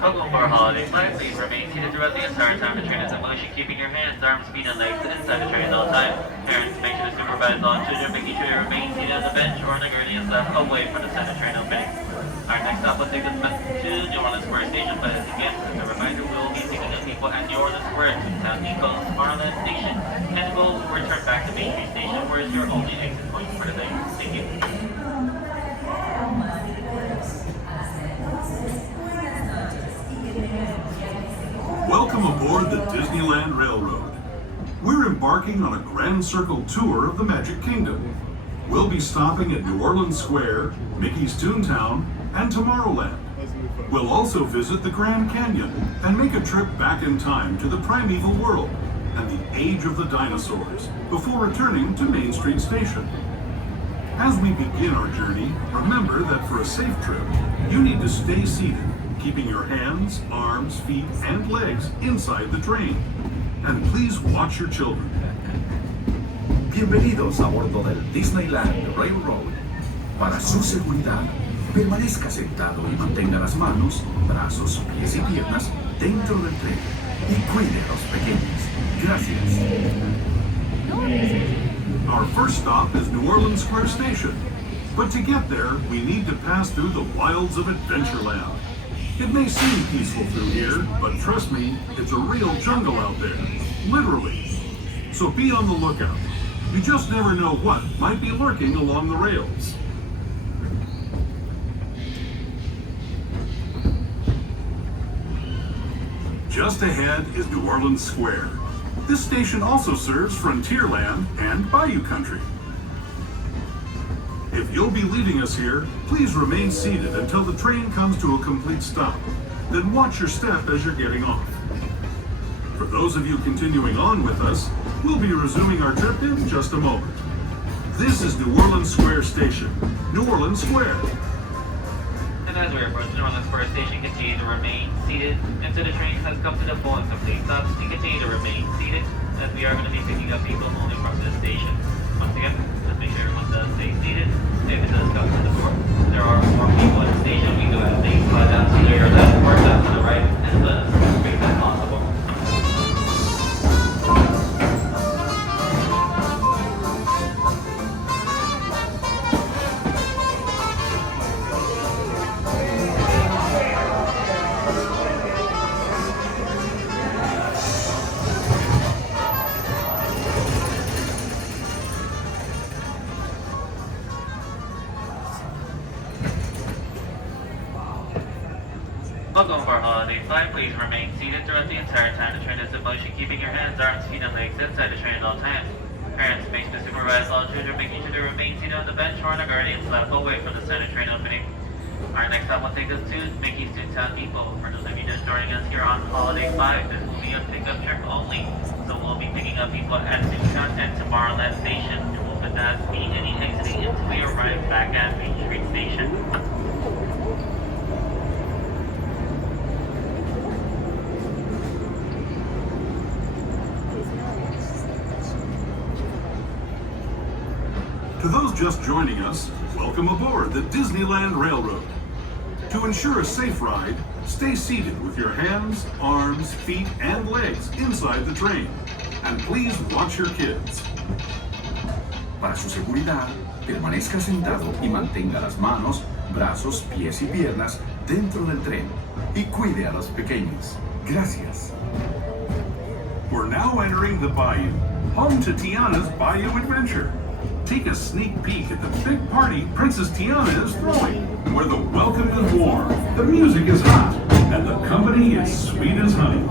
Welcome for holiday flight. Please remain seated throughout the entire time the train is in motion, keeping your hands, arms, feet, and legs inside the train at all times. Parents, make sure to supervise all children, making sure they remain seated on the bench or on the gurney and left away from the center train opening. Our next stop will take us back to New Orleans Square Station, but again, as a reminder, we will be picking up people at New Orleans Square, Town Depot, Tomorrowland Station, and we'll return back to Main Street Station, where is your only exit point for the day. Thank you. Welcome aboard the Disneyland Railroad. We're embarking on a grand circle tour of the Magic Kingdom. We'll be stopping at New Orleans Square, Mickey's Toontown, and Tomorrowland. We'll also visit the Grand Canyon and make a trip back in time to the primeval world and the age of the dinosaurs before returning to Main Street Station. As we begin our journey, remember that for a safe trip, you need to stay seated, keeping your hands, arms, feet, and legs inside the train. And please watch your children. Bienvenidos a bordo del Disneyland Railroad. Para su seguridad, permanezca sentado y mantenga las manos, brazos, pies y piernas dentro del tren y cuide a los pequeños. Gracias. Our first stop is New Orleans Square Station. But to get there, we need to pass through the wilds of Adventureland. It may seem peaceful through here, but trust me, it's a real jungle out there. Literally. So be on the lookout. You just never know what might be lurking along the rails. Just ahead is New Orleans Square. This station also serves Frontierland and Bayou Country. If you'll be leaving us here, please remain seated until the train comes to a complete stop. Then watch your step as you're getting off. For those of you continuing on with us, we'll be resuming our trip in just a moment. This is New Orleans Square Station. New Orleans Square. And as we approach New Orleans Square Station, continue to remain seated until the train has come to the full and complete stop. And continue to remain seated as we are going to be picking up people only from this station. Once again, just make sure everyone does stay seated. If it does come to the door, there are more people in the station. We go ahead and take slide down to your left or left to the right as quick as possible. Welcome for our holiday flight. Please remain seated throughout the entire time the train is in motion, keeping your hands, arms, feet, and legs inside the train at all times. Parents, make sure to supervise all children, making sure they remain seated on the bench or on the gurney and left away from the center train opening. Our next stop will take us to Mickey's Toontown Depot. For those of you just joining us here on Holiday 5, this will be a pickup trip only. So we'll be picking up people at Toontown and Tomorrowland Station. And will not be any exiting until we arrive back at Main Street Station. To those just joining us, welcome aboard the Disneyland Railroad. To ensure a safe ride, stay seated with your hands, arms, feet, and legs inside the train. And please watch your kids. Para su seguridad, permanezca sentado y mantenga las manos, brazos, pies y piernas dentro del tren y cuide a los pequeños. Gracias. We're now entering the Bayou, home to Tiana's Bayou Adventure. Take a sneak peek at the big party Princess Tiana is throwing, where the welcome is warm, the music is hot, and the company is sweet as honey.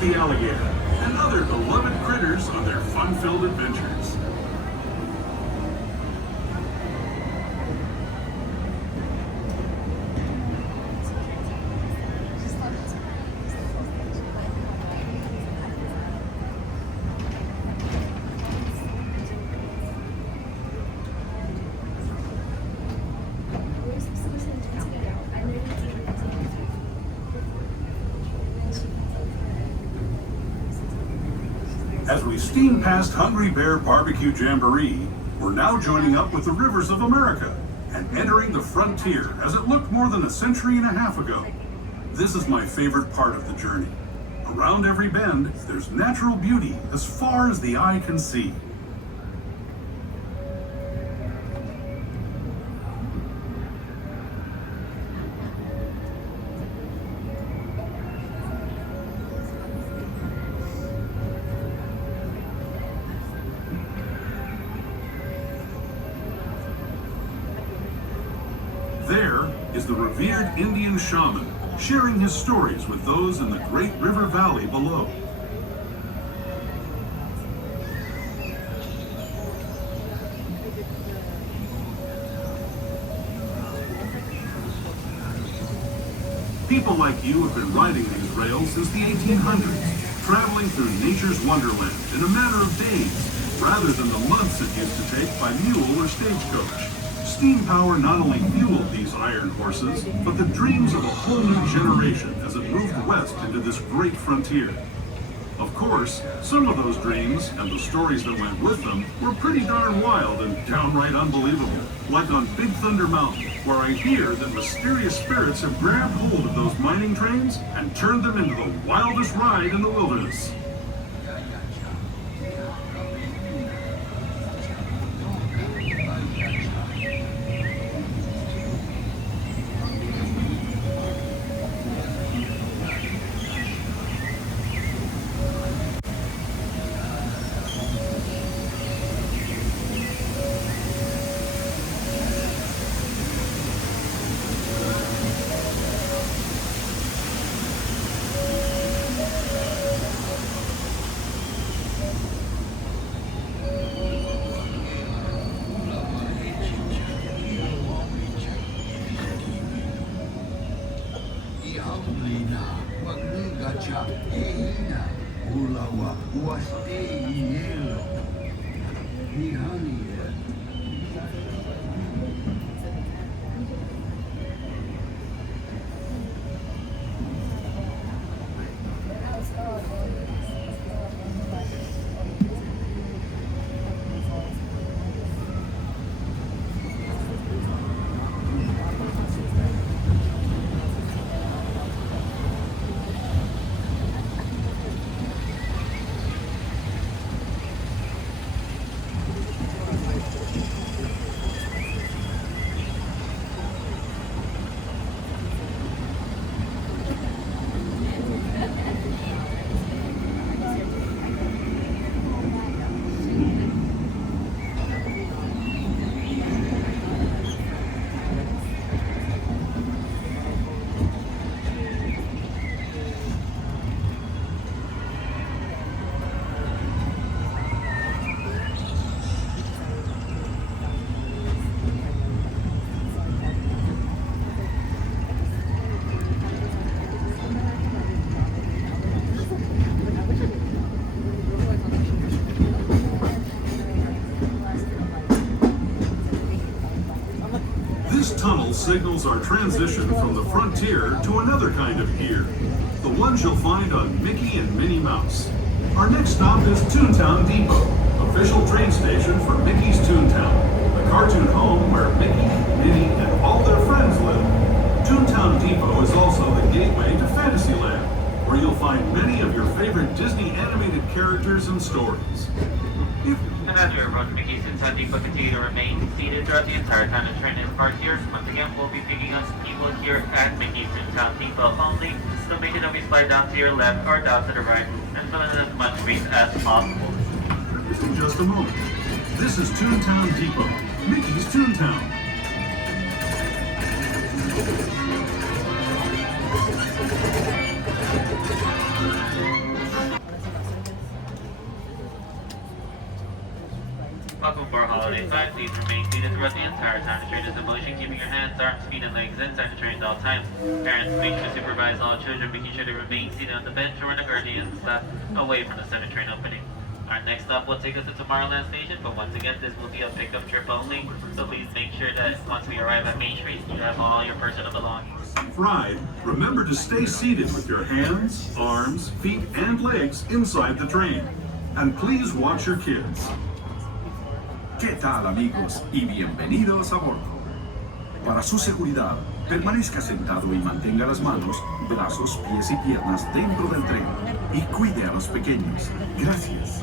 The alligator, and other beloved critters on their fun-filled adventures. As we steam past Hungry Bear Barbecue Jamboree, we're now joining up with the rivers of America and entering the frontier as it looked more than a century and a half ago. This is my favorite part of the journey. Around every bend, there's natural beauty as far as the eye can see. There is the revered Indian shaman, sharing his stories with those in the great river valley below. People like you have been riding these rails since the 1800s, traveling through nature's wonderland in a matter of days, rather than the months it used to take by mule or stagecoach. Steam power not only fueled these iron horses, but the dreams of a whole new generation as it moved west into this great frontier. Of course, some of those dreams, and the stories that went with them, were pretty darn wild and downright unbelievable. Like on Big Thunder Mountain, where I hear that mysterious spirits have grabbed hold of those mining trains and turned them into the wildest ride in the wilderness. This tunnel signals our transition from the frontier to another kind of gear, the ones you'll find on Mickey and Minnie Mouse. Our next stop is Toontown Depot, official train station for Mickey's Toontown, the cartoon home where Mickey, Minnie, and all their friends live. Toontown Depot is also the gateway to Fantasyland, where you'll find many of your favorite Disney animated characters and stories. And as we approach Mickey's Toontown Depot, continue to remain seated throughout the entire time the train is parked here. Once again, we'll be picking up people here at Mickey's Toontown Depot only, so make sure that we slide down to your left or down to the right, and fill in as much space as possible. In just a moment. This is Toontown Depot, Mickey's Toontown. Welcome for our holiday time. Please remain seated throughout the entire time the train is in motion, keeping your hands, arms, feet, and legs inside the train at all times. Parents, make sure to supervise all children, making sure to remain seated on the bench or in the guardian staff away from the center train opening. Our next stop will take us to Tomorrowland Station, but once again, this will be a pickup trip only, so please make sure that once we arrive at Main Street, you have all your personal belongings. Ride, remember to stay seated with your hands, arms, feet, and legs inside the train. And please watch your kids. ¿Qué tal, amigos? Y bienvenidos a bordo. Para su seguridad, permanezca sentado y mantenga las manos, brazos, pies y piernas dentro del tren. Y cuide a los pequeños. Gracias.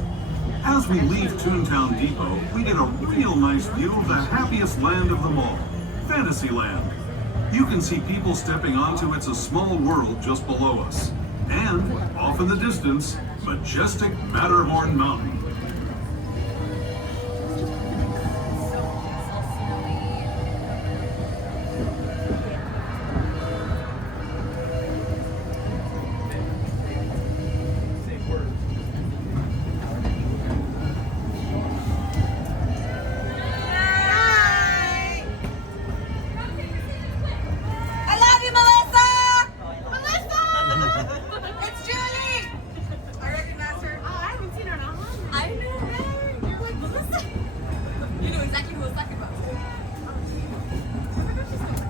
As we leave Toontown Depot, we get a real nice view of the happiest land of them all, Fantasyland. You can see people stepping onto It's a Small World just below us. And, off in the distance, majestic Matterhorn Mountain.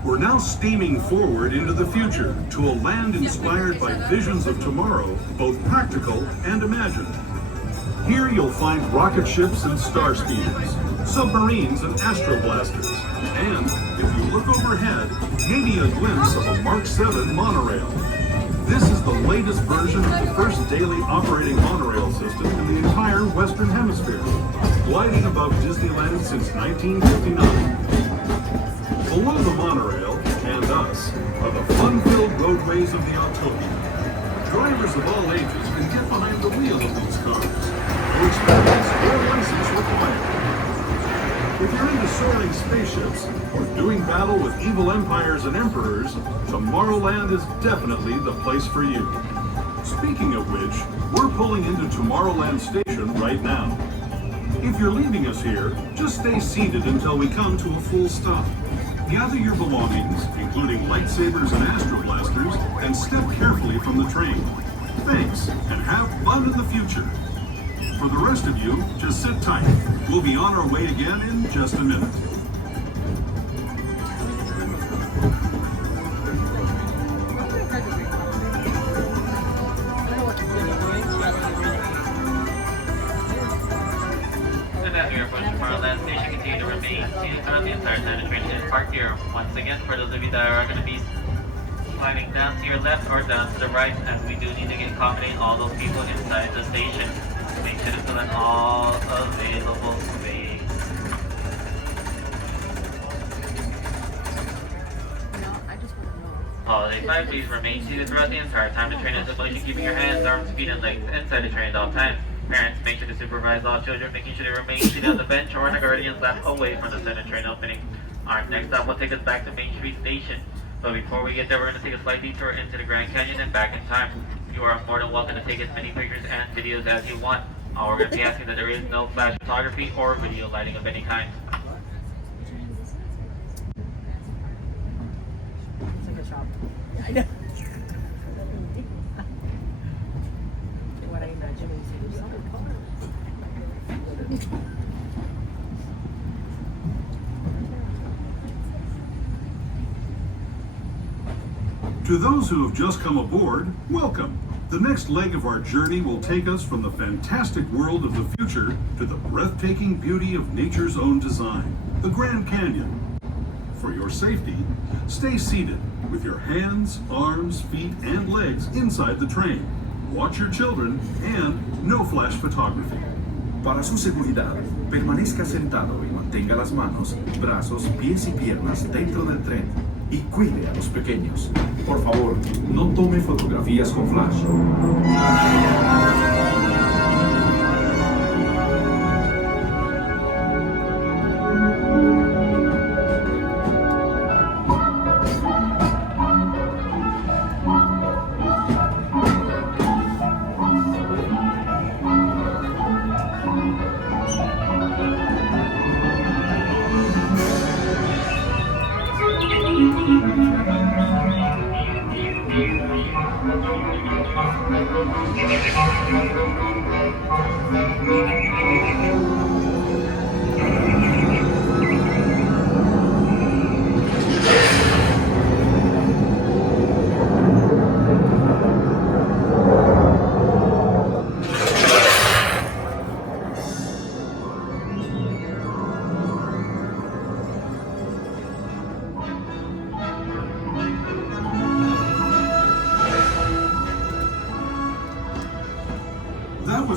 We're now steaming forward into the future to a land inspired by visions of tomorrow, both practical and imagined. Here you'll find rocket ships and star speeders, submarines and astroblasters, and if you look overhead, maybe a glimpse of a Mark 7 monorail. This is the latest version of the first daily operating monorail system in the entire Western Hemisphere, gliding above Disneyland since 1959. Below the monorail, and us, are the fun-filled roadways of the Autopia. Drivers of all ages can get behind the wheel of these cars. No experience or license required. If you're into soaring spaceships, or doing battle with evil empires and emperors, Tomorrowland is definitely the place for you. Speaking of which, we're pulling into Tomorrowland Station right now. If you're leaving us here, just stay seated until we come to a full stop. Gather your belongings, including lightsabers and astroblasters, and step carefully from the train. Thanks, and have fun in the future. For the rest of you, just sit tight. We'll be on our way again in just a minute. As we approach Tomorrowland Station, continue to remain seated throughout the entire time the train is parked here. Once again, for those of you that are going to be sliding down to your left or down to the right, as we do need to accommodate all those people inside the station. Make sure to fill in all available space. Holiday 5, please remain seated throughout the entire time the train is in motion, keeping your hands, arms, feet, and legs inside the train at all times. Parents, make sure to supervise all children, making sure they remain seated on the bench or in a guardian's lap away from the center train opening. Our next stop will take us back to Main Street Station. But before we get there, we're going to take a slight detour into the Grand Canyon and back in time. You are more than welcome to take as many pictures and videos as you want. We're going to be asking that there is no flash photography or video lighting of any kind. It's like a shop. Yeah, I know. What I imagine is there's some color. To those who have just come aboard, welcome. The next leg of our journey will take us from the fantastic world of the future to the breathtaking beauty of nature's own design, the Grand Canyon. For your safety, stay seated with your hands, arms, feet, and legs inside the train. Watch your children and no flash photography. Para su seguridad, permanezca sentado y mantenga las manos, brazos, pies y piernas dentro del tren. Y cuide a los pequeños. Por favor, no tome fotografías con flash.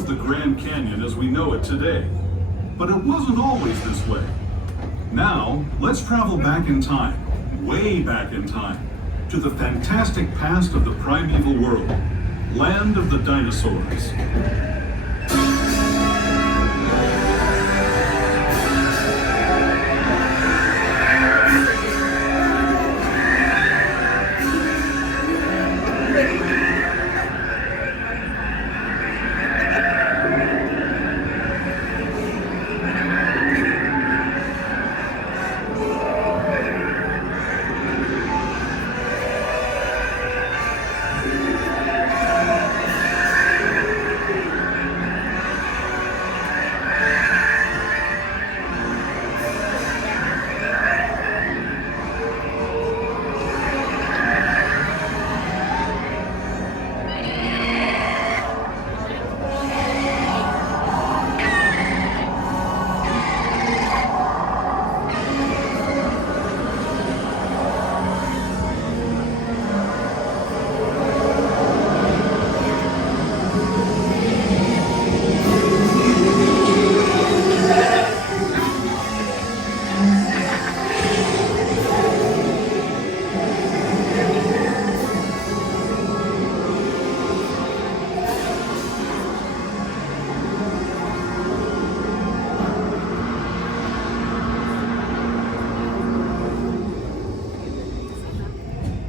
was the Grand Canyon as we know it today. But it wasn't always this way. Now, let's travel back in time, way back in time, to the fantastic past of the primeval world, land of the dinosaurs.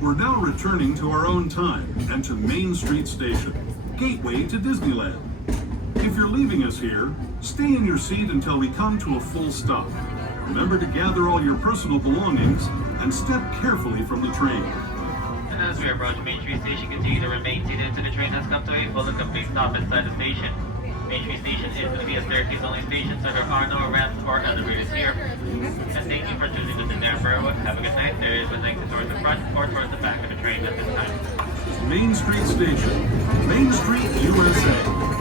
We're now returning to our own time and to Main Street Station, gateway to Disneyland. If you're leaving us here, stay in your seat until we come to a full stop. Remember to gather all your personal belongings and step carefully from the train. And as we approach Main Street Station, continue to remain seated until the train has come to a full and complete stop inside the station. Main Street Station is going to be a staircase-only station, so there are no ramps or elevators here. And thank you for choosing the Disneyland Railroad. Have a good night. There is a link towards the front or towards the back of the train at this time. Main Street Station, Main Street, USA.